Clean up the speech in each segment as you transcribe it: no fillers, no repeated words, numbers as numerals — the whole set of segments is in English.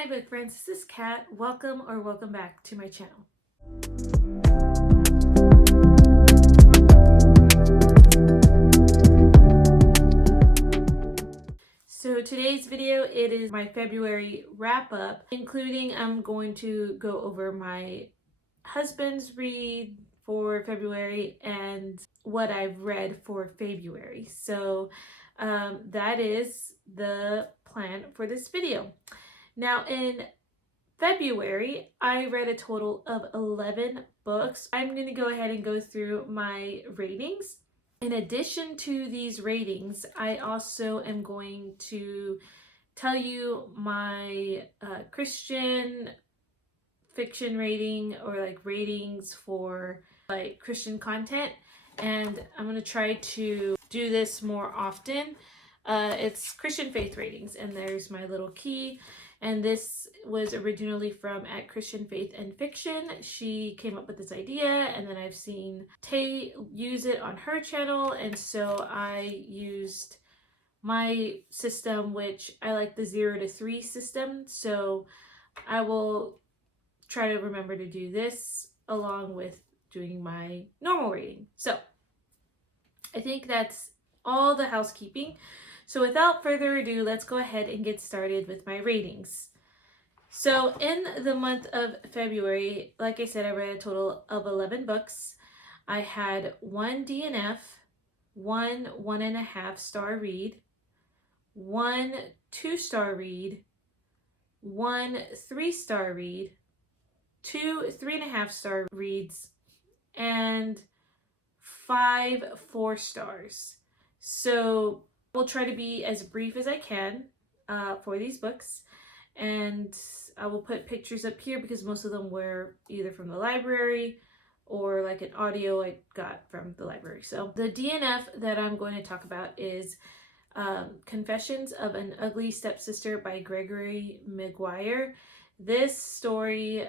Hi book friends, this is Kat. Welcome back to my channel. So today's video, it is my February wrap up, including I'm going to go over my husband's read for February and what I've read for February. So that is the plan for this video. Now in February, I read a total of 11 books. I'm going to go ahead and go through my ratings. In addition to these ratings, I also am going to tell you my Christian fiction rating, or like ratings for like Christian content, and I'm going to try to do this more often. It's Christian faith ratings, and there's my little key. And this was originally from at Christian Faith and Fiction. She came up with this idea, and then I've seen Tay use it on her channel, and so I used my system, which I like the 0 to 3 system. So I will try to remember to do this along with doing my normal rating. So I think that's all the housekeeping. So without further ado, let's go ahead and get started with my ratings. So in the month of February, like I said, I read a total of 11 books. I had 1 DNF, 1 1.5 star read, 1 2-star read, 1 3-star read, 2 3.5 star reads, and 5 4 stars. So we'll try to be as brief as I can for these books, and I will put pictures up here because most of them were either from the library or like an audio I got from the library. So the DNF that I'm going to talk about is Confessions of an Ugly Stepsister by Gregory Maguire. This story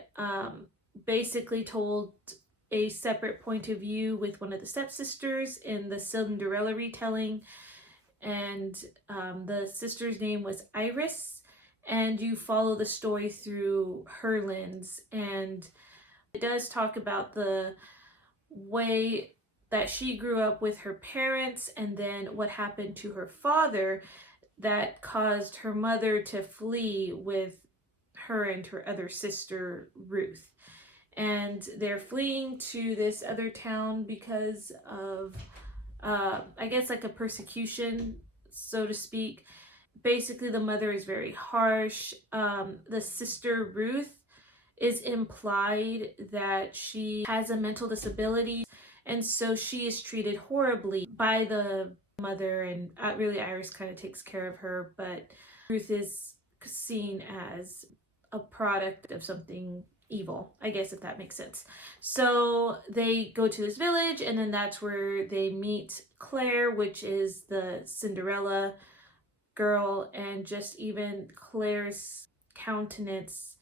basically told a separate point of view with one of the stepsisters in the Cinderella retelling, and the sister's name was Iris, and you follow the story through her lens, and it does talk about the way that she grew up with her parents and then what happened to her father that caused her mother to flee with her and her other sister Ruth. And they're fleeing to this other town because of I guess like a persecution, so to speak. Basically the mother is very harsh. The sister Ruth is implied that she has a mental disability, and so she is treated horribly by the mother, and really Iris kind of takes care of her, but Ruth is seen as a product of something evil, I guess, if that makes sense. So they go to this village, and then that's where they meet Claire, which is the Cinderella girl, and just even Claire's countenance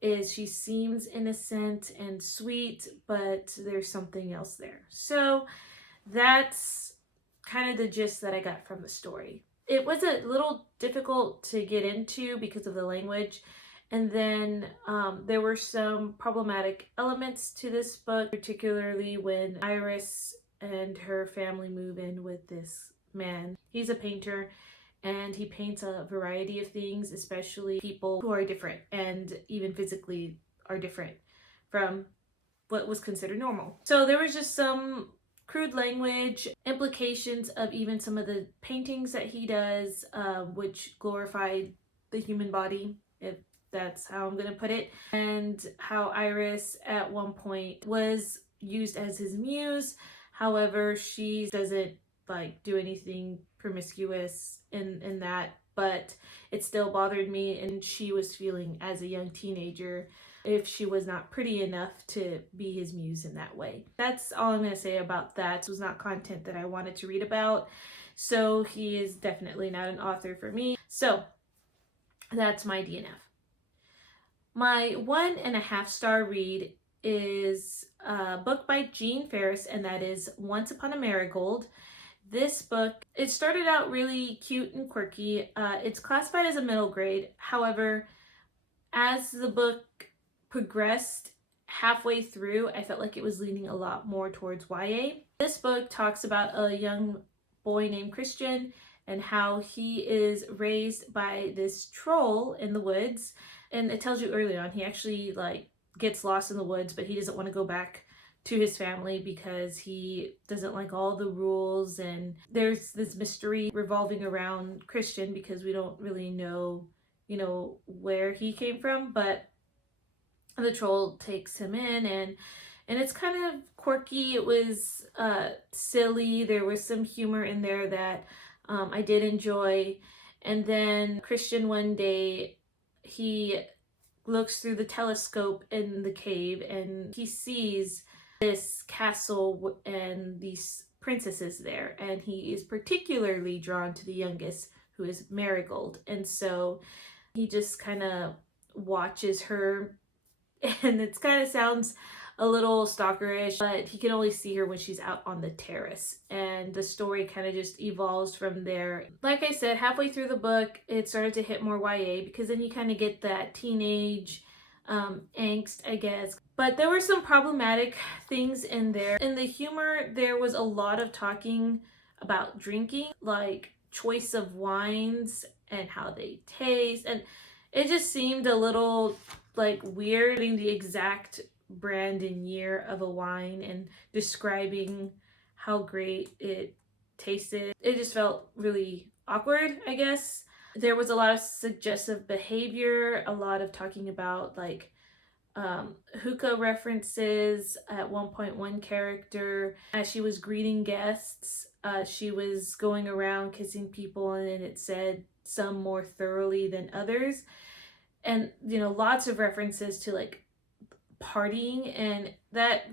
is, she seems innocent and sweet, but there's something else there. So that's kind of the gist that I got from the story. It was a little difficult to get into because of the language, and then there were some problematic elements to this book, particularly when Iris and her family move in with this man. He's a painter, and he paints a variety of things, especially people who are different and even physically are different from what was considered normal. So there was just some crude language, implications of even some of the paintings that he does, which glorified the human body, if that's how I'm gonna put it, and how Iris at one point was used as his muse. However, she doesn't like do anything promiscuous in that, but it still bothered me, and she was feeling as a young teenager if she was not pretty enough to be his muse in that way. That's all I'm going to say about that. This was not content that I wanted to read about, so he is definitely not an author for me. So that's my DNF. My 1.5 star read is a book by Jean Ferris, and that is Once Upon a Marigold. This book, it started out really cute and quirky. It's classified as a middle grade. However, As the book progressed, halfway through, I felt like it was leaning a lot more towards YA. This book talks about a young boy named Christian and how he is raised by this troll in the woods. And it tells you early on, he actually like gets lost in the woods, but he doesn't want to go back to his family because he doesn't like all the rules. And there's this mystery revolving around Christian because we don't really know, where he came from, but the troll takes him in, and it's kind of quirky. It was silly. There was some humor in there that I did enjoy. And then Christian one day, he looks through the telescope in the cave and he sees this castle and these princesses there, and he is particularly drawn to the youngest, who is Marigold. And so he just kind of watches her, and it kind of sounds a little stalkerish, but he can only see her when she's out on the terrace, and the story kind of just evolves from there. Like I said, halfway through the book, it started to hit more YA because then you kind of get that teenage angst, I guess. But there were some problematic things in there. In the humor, there was a lot of talking about drinking, like choice of wines and how they taste, and it just seemed a little like weird, getting the exact brand and year of a wine and describing how great it tasted. It just felt really awkward, I guess. There was a lot of suggestive behavior, a lot of talking about like hookah references. At one point, one character, as she was greeting guests, she was going around kissing people, and it said some more thoroughly than others. And lots of references to like partying, and that,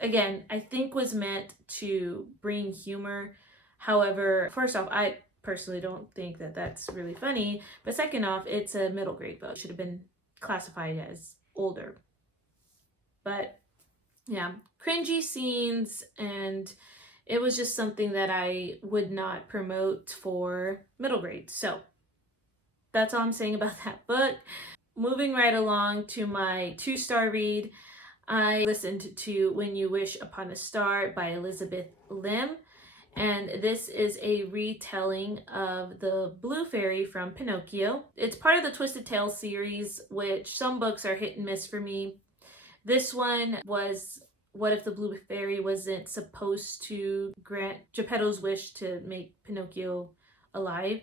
again, I think was meant to bring humor. However, first off, I personally don't think that that's really funny, but second off, it's a middle grade book. It should have been classified as older. But yeah, cringy scenes, and it was just something that I would not promote for middle grade. So that's all I'm saying about that book. Moving right along to my 2-star read, I listened to When You Wish Upon a Star by Elizabeth Lim. And this is a retelling of the Blue Fairy from Pinocchio. It's part of the Twisted Tales series, which some books are hit and miss for me. This one was, what if the Blue Fairy wasn't supposed to grant Geppetto's wish to make Pinocchio alive?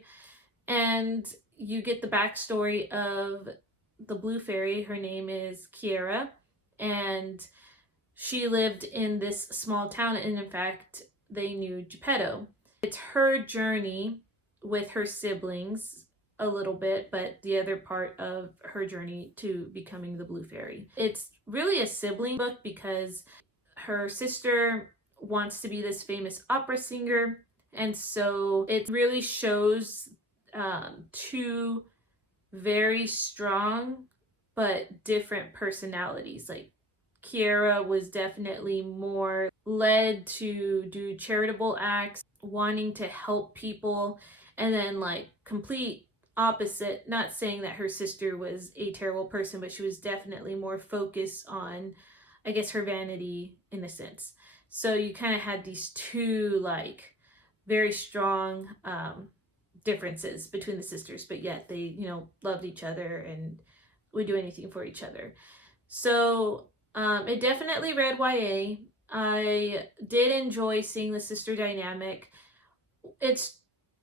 And you get the backstory of the Blue Fairy. Her name is Kiera, and she lived in this small town, and in fact, they knew Geppetto. It's her journey with her siblings a little bit, but the other part of her journey to becoming the Blue Fairy. It's really a sibling book because her sister wants to be this famous opera singer, and so it really shows two very strong but different personalities. Like Kiera was definitely more led to do charitable acts, wanting to help people, and then like complete opposite. Not saying that her sister was a terrible person, but she was definitely more focused on, I guess, her vanity in a sense. So you kind of had these two like very strong differences between the sisters, but yet they, loved each other and would do anything for each other. So it definitely read YA. I did enjoy seeing the sister dynamic. It's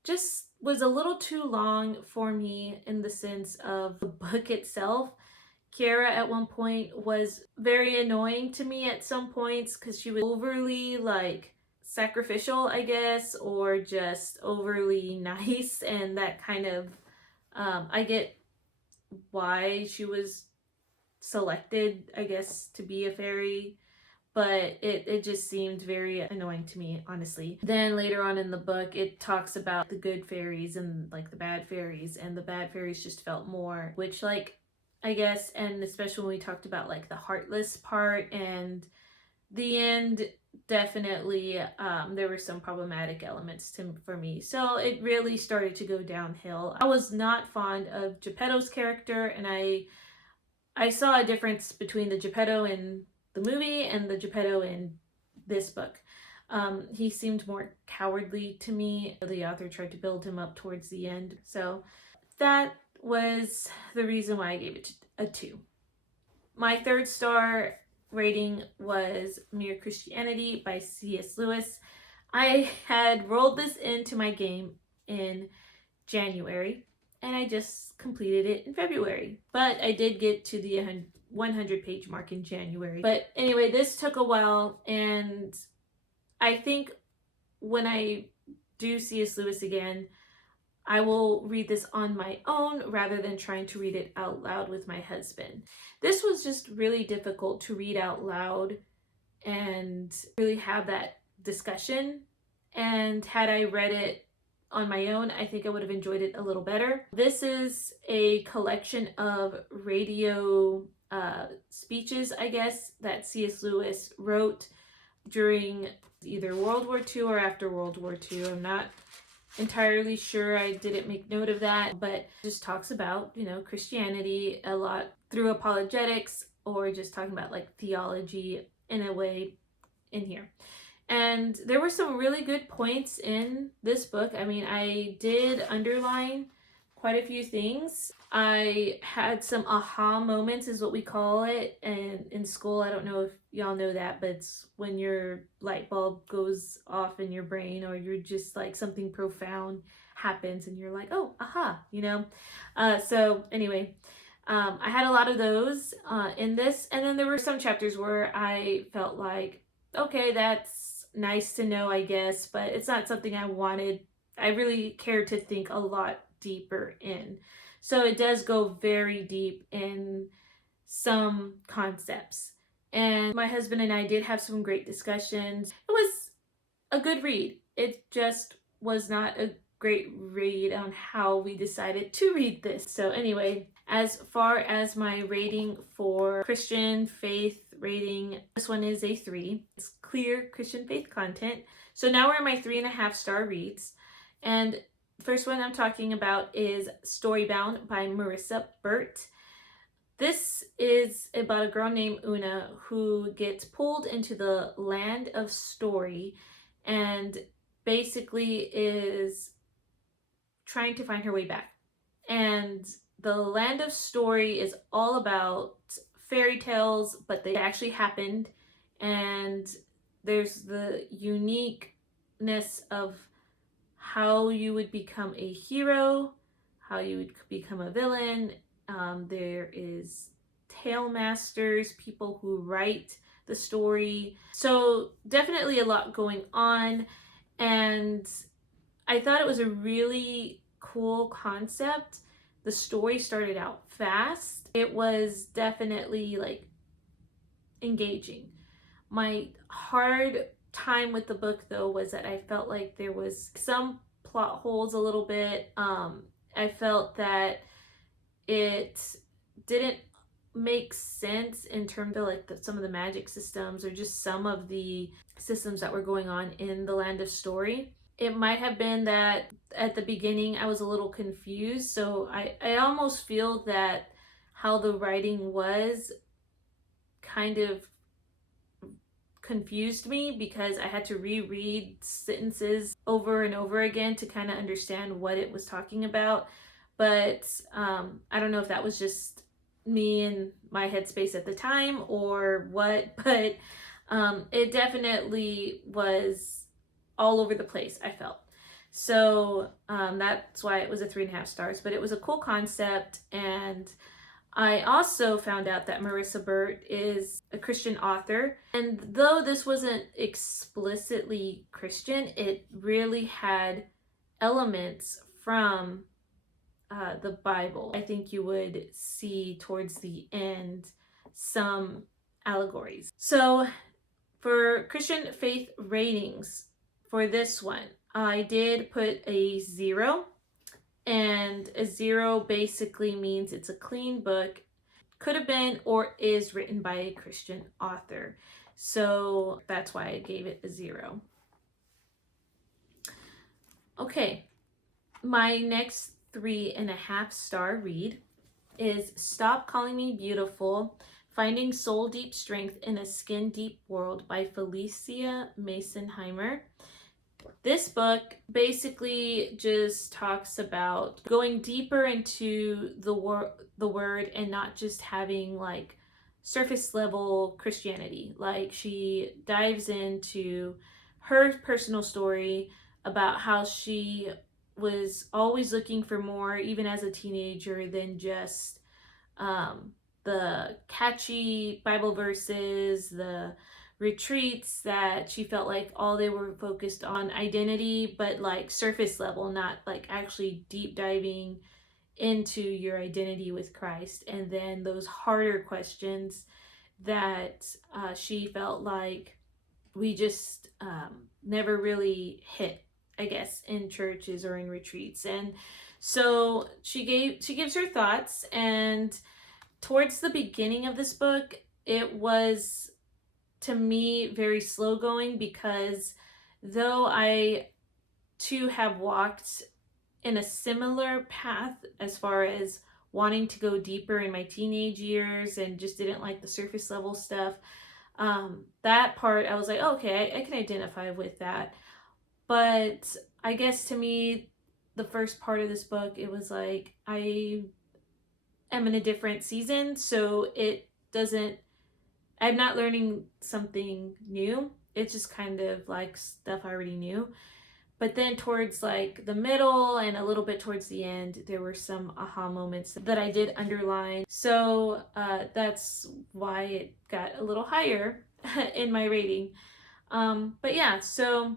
just was a little too long for me in the sense of the book itself. Kiera at one point was very annoying to me at some points because she was overly like sacrificial, I guess, or just overly nice, and that kind of I get why she was selected, I guess, to be a fairy, but it just seemed very annoying to me, honestly. Then later on in the book, it talks about the good fairies and like the bad fairies, and the bad fairies just felt more, which like, I guess, and especially when we talked about like the heartless part and the end, definitely there were some problematic elements for me. So it really started to go downhill. I was not fond of Geppetto's character, and I I saw a difference between the Geppetto in the movie and the Geppetto in this book. He seemed more cowardly to me. The author tried to build him up towards the end. So that was the reason why I gave it a 2. My 3rd star rating was Mere Christianity by C.S. Lewis. I had rolled this into my game in January, and I just completed it in February. But I did get to the 100-page mark in January. But anyway, this took a while, and I think when I do C.S. Lewis again, I will read this on my own rather than trying to read it out loud with my husband. This was just really difficult to read out loud and really have that discussion. And had I read it on my own, I think I would have enjoyed it a little better. This is a collection of radio speeches, I guess, that C.S. Lewis wrote during either World War II or after World War II. I'm not entirely sure. I didn't make note of that, but just talks about, Christianity a lot through apologetics, or just talking about like theology in a way in here. And there were some really good points in this book. I mean, I did underline quite a few things. I had some aha moments, is what we call it, and in school. I don't know if y'all know that, but it's when your light bulb goes off in your brain, or you're just like something profound happens and you're like, oh, aha, So anyway, I had a lot of those in this. And then there were some chapters where I felt like, okay, that's nice to know, I guess, but it's not something I really cared to think a lot deeper in. So it does go very deep in some concepts. And my husband and I did have some great discussions. It was a good read. It just was not a great read on how we decided to read this. So anyway, as far as my rating for Christian faith rating, this one is a 3. It's clear Christian faith content. So now we're in my 3.5 star reads. And the first one I'm talking about is Storybound by Marissa Burt. This is about a girl named Una who gets pulled into the land of story and basically is trying to find her way back. And the land of story is all about fairy tales, but they actually happened. And there's the uniqueness of how you would become a hero, how you would become a villain. There is tale masters, people who write the story. So definitely a lot going on. And I thought it was a really cool concept. The story started out fast. It was definitely like engaging. My hard time with the book though was that I felt like there was some plot holes a little bit. I felt that it didn't make sense in terms of like some of the magic systems or just some of the systems that were going on in the land of story. It might have been that at the beginning I was a little confused, so I almost feel that how the writing was kind of confused me because I had to reread sentences over and over again to kind of understand what it was talking about. But I don't know if that was just me and my headspace at the time or what, but it definitely was all over the place, I felt. So that's why it was a 3.5 stars, but it was a cool concept. And I also found out that Marissa Burt is a Christian author. And though this wasn't explicitly Christian, it really had elements from the Bible. I think you would see towards the end some allegories. So for Christian faith ratings for this one, I did put a 0. And a 0 basically means it's a clean book. Could have been or is written by a Christian author. So that's why I gave it a 0. Okay, my next 3.5 star read is Stop Calling Me Beautiful, Finding Soul Deep Strength in a Skin Deep World by Felicia Masonheimer. This book basically just talks about going deeper into the word and not just having like surface level Christianity. Like she dives into her personal story about how she was always looking for more, even as a teenager, than just um, the catchy Bible verses, the retreats that she felt like all they were focused on identity, but like surface level, not like actually deep diving into your identity with Christ. And then those harder questions that she felt like we just never really hit, I guess, in churches or in retreats. And so she gives her thoughts, and towards the beginning of this book, it was, to me, very slow going, because though I too have walked in a similar path as far as wanting to go deeper in my teenage years and just didn't like the surface level stuff, that part I was like, oh, okay, I can identify with that. But I guess to me, the first part of this book, it was like I am in a different season, so it doesn't, I'm not learning something new. It's just kind of like stuff I already knew. But then towards like the middle and a little bit towards the end, there were some aha moments that I did underline. So that's why it got a little higher in my rating. But yeah, so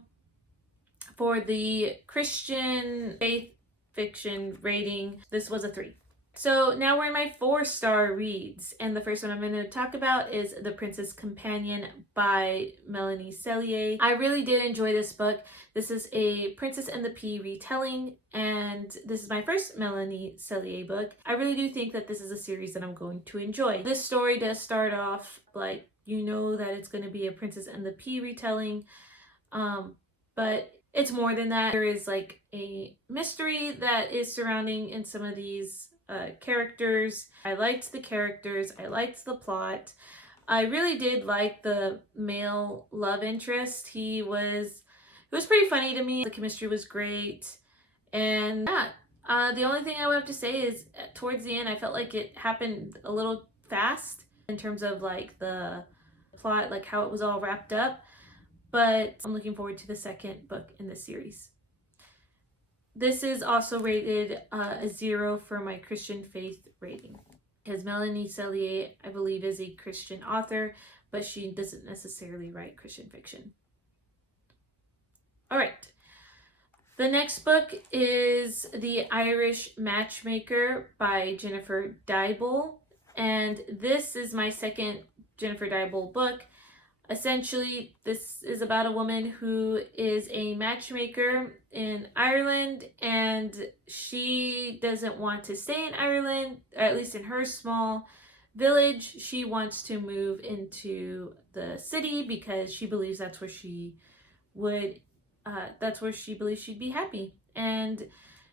for the Christian faith fiction rating, this was a 3. So now we're in my 4-star reads, and the first one I'm going to talk about is The Princess Companion by Melanie Sellier. I really did enjoy this book. This is a Princess and the Pea retelling, and this is my first Melanie Sellier book. I really do think that this is a series that I'm going to enjoy. This story does start off like you know that it's going to be a Princess and the Pea retelling, but it's more than that. There is like a mystery that is surrounding in some of these characters. I liked the characters. I liked the plot. I really did like the male love interest. It was pretty funny to me. The chemistry was great. And yeah, the only thing I would have to say is towards the end, I felt like it happened a little fast in terms of like the plot, like how it was all wrapped up. But I'm looking forward to the second book in the series. This is also rated a 0 for my Christian faith rating, because Melanie Sellier, I believe, is a Christian author, but she doesn't necessarily write Christian fiction. All right. The next book is The Irish Matchmaker by Jennifer Dybel, and this is my second Jennifer Dybel book. Essentially, this is about a woman who is a matchmaker in Ireland, and she doesn't want to stay in Ireland, at least in her small village. She wants to move into the city because she believes that's where she believes she'd be happy. And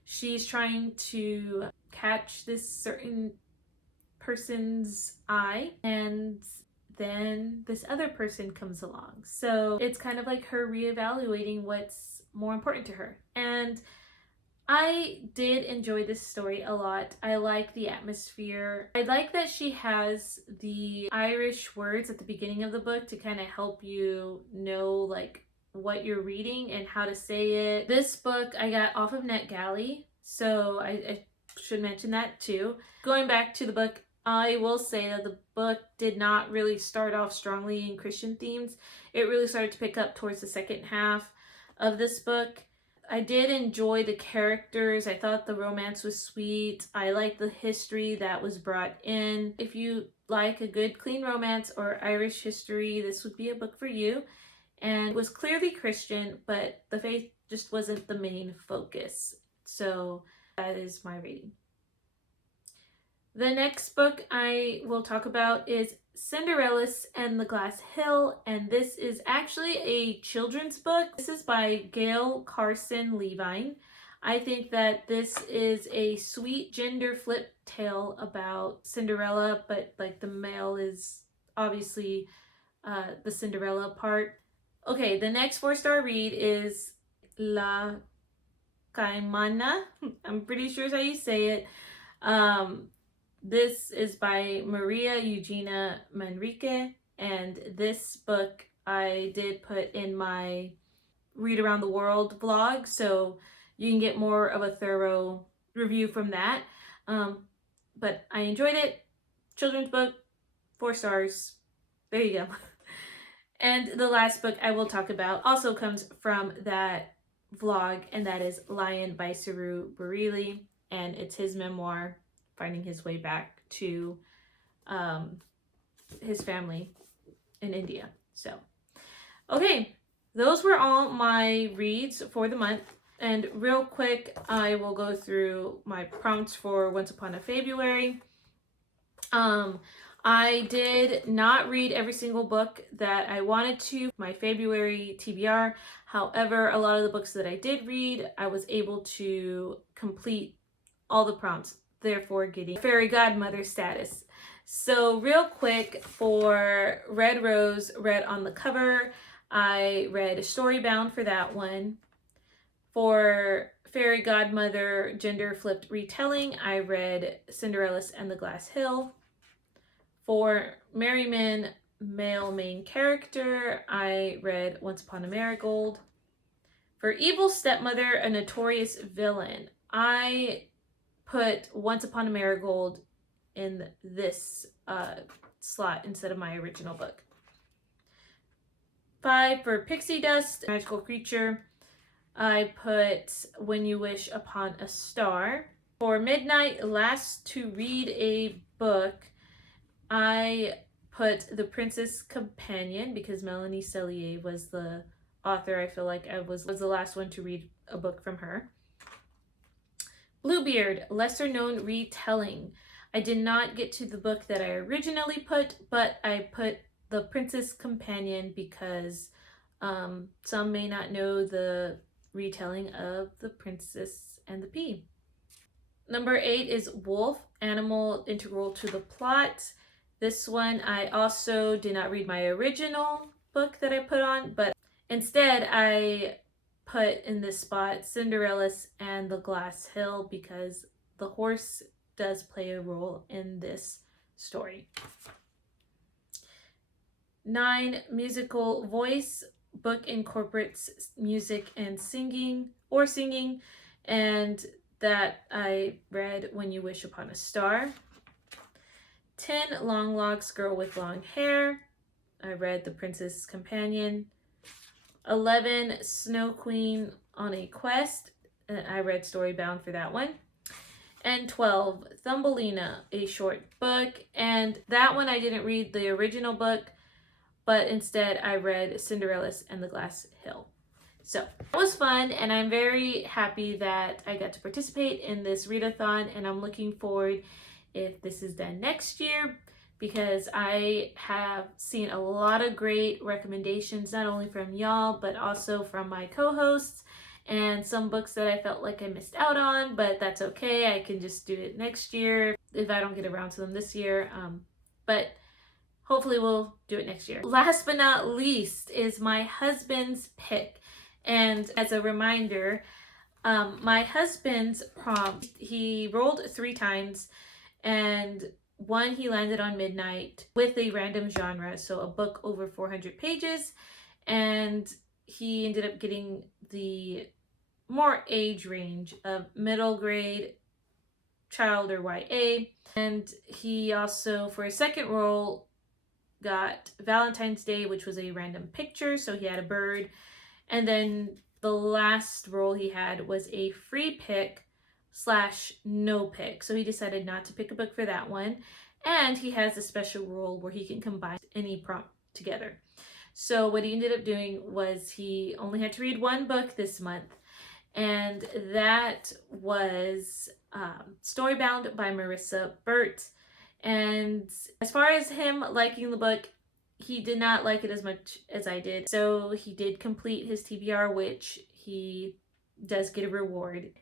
she's trying to catch this certain person's eye, and then this other person comes along. So it's kind of like her reevaluating what's more important to her. And I did enjoy this story a lot. I like the atmosphere. I like that she has the Irish words at the beginning of the book to kind of help you know like what you're reading and how to say it. This book I got off of NetGalley, so I should mention that too. Going back to the book, I will say that the book did not really start off strongly in Christian themes. It really started to pick up towards the second half of this book. I did enjoy the characters. I thought the romance was sweet. I liked the history that was brought in. If you like a good clean romance or Irish history, this would be a book for you. And it was clearly Christian, but the faith just wasn't the main focus. So that is my rating. The next book I will talk about is Cinderella's and the Glass Hill, and this is actually a children's book. This is by Gail Carson Levine. I think that this is a sweet gender flip tale about Cinderella, but like the male is obviously the Cinderella part. Okay, the next 4-star read is La Caimana. I'm pretty sure is how you say it. This is by Maria Eugenia Manrique, and this book I did put in my Read Around the World vlog, so you can get more of a thorough review from that. But I enjoyed it. Children's book, 4 stars. There you go. And the last book I will talk about also comes from that vlog, and that is Lion by Saru Bareilly, and it's his memoir finding his way back to his family in India. So, okay, those were all my reads for the month. And real quick, I will go through my prompts for Once Upon a February. I did not read every single book that I wanted to, my February TBR. However, a lot of the books that I did read, I was able to complete all the prompts, therefore getting fairy godmother status. So real quick, for Red Rose, Red on the Cover, I read Storybound for that one. For Fairy Godmother Gender Flipped Retelling, I read Cinderella's and the Glass Hill. For Merryman Male Main Character, I read Once Upon a Marigold. For Evil Stepmother, a Notorious Villain, I put Once Upon a Marigold in this slot instead of my original book. 5 for Pixie Dust, Magical Creature, I put When You Wish Upon a Star. For Midnight Last to Read a Book, I put The Princess Companion because Melanie Cellier was the author. I feel like I was the last one to read a book from her. Bluebeard, lesser known retelling. I did not get to the book that I originally put, but I put The Princess Companion because some may not know the retelling of The Princess and the Pea. Number 8 is Wolf, animal integral to the plot. This one I also did not read my original book that I put on, but instead I put in this spot Cinderella's and the Glass Hill because the horse does play a role in this story. 9, musical voice. Book incorporates music and singing, and that I read When You Wish Upon a Star. 10, Long Locks, Girl with Long Hair. I read The Princess Companion. 11, Snow Queen on a Quest. I read Storybound for that one. And 12, Thumbelina, a short book. And that one I didn't read the original book, but instead I read Cinderella's and the Glass Hill. So it was fun, and I'm very happy that I got to participate in this readathon, and I'm looking forward if this is done next year because I have seen a lot of great recommendations, not only from y'all, but also from my co-hosts, and some books that I felt like I missed out on, but that's okay. I can just do it next year if I don't get around to them this year. But hopefully we'll do it next year. Last but not least is my husband's pick. And as a reminder, my husband's prompt, he rolled 3 times, and one he landed on Midnight with a random genre, so a book over 400 pages, and he ended up getting the more age range of middle grade, child, or YA. And he also, for his second roll, got Valentine's Day, which was a random picture, so he had a bird. And then the last roll he had was a free pick / no pick, so he decided not to pick a book for that one. And he has a special rule where he can combine any prompt together. So what he ended up doing was he only had to read one book this month, and that was Storybound by Marissa Burt. And as far as him liking the book, he did not like it as much as I did. So he did complete his TBR, which he does get a reward.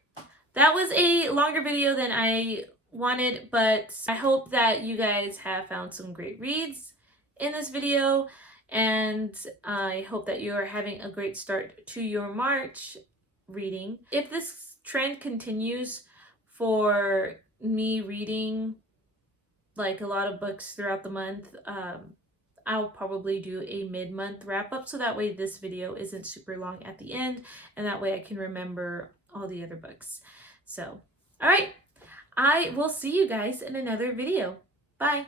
that was a longer video than I wanted, but I hope that you guys have found some great reads in this video, and I hope that you are having a great start to your March reading. If this trend continues for me reading like a lot of books throughout the month, I'll probably do a mid-month wrap-up, so that way this video isn't super long at the end, and that way I can remember all the other books. So, all right, I will see you guys in another video. Bye.